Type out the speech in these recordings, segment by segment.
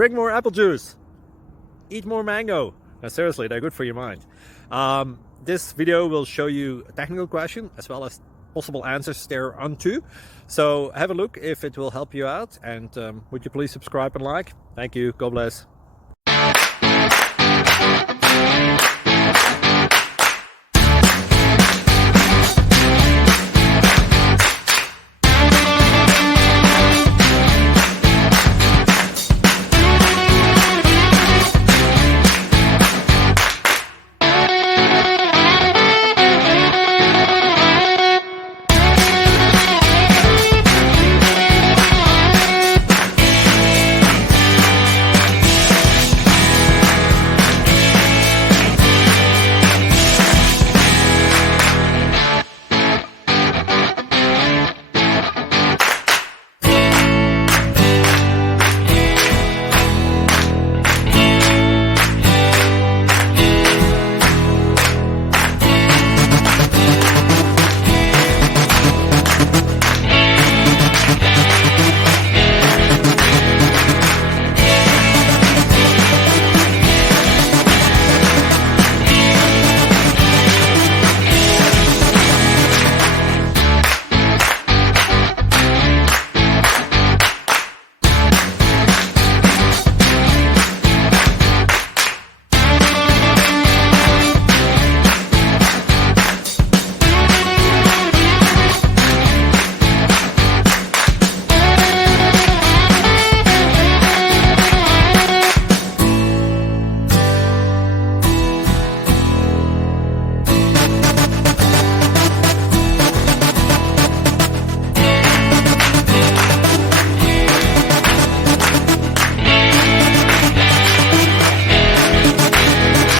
drink more apple juice, eat more mango. Now seriously, they're good for your mind. This video will show you a technical question as well as possible answers thereunto. So have a look if it will help you out, and would you please subscribe and like? Thank you. God bless.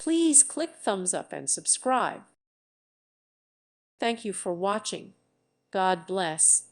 Please click thumbs up and subscribe. Thank you for watching. God bless.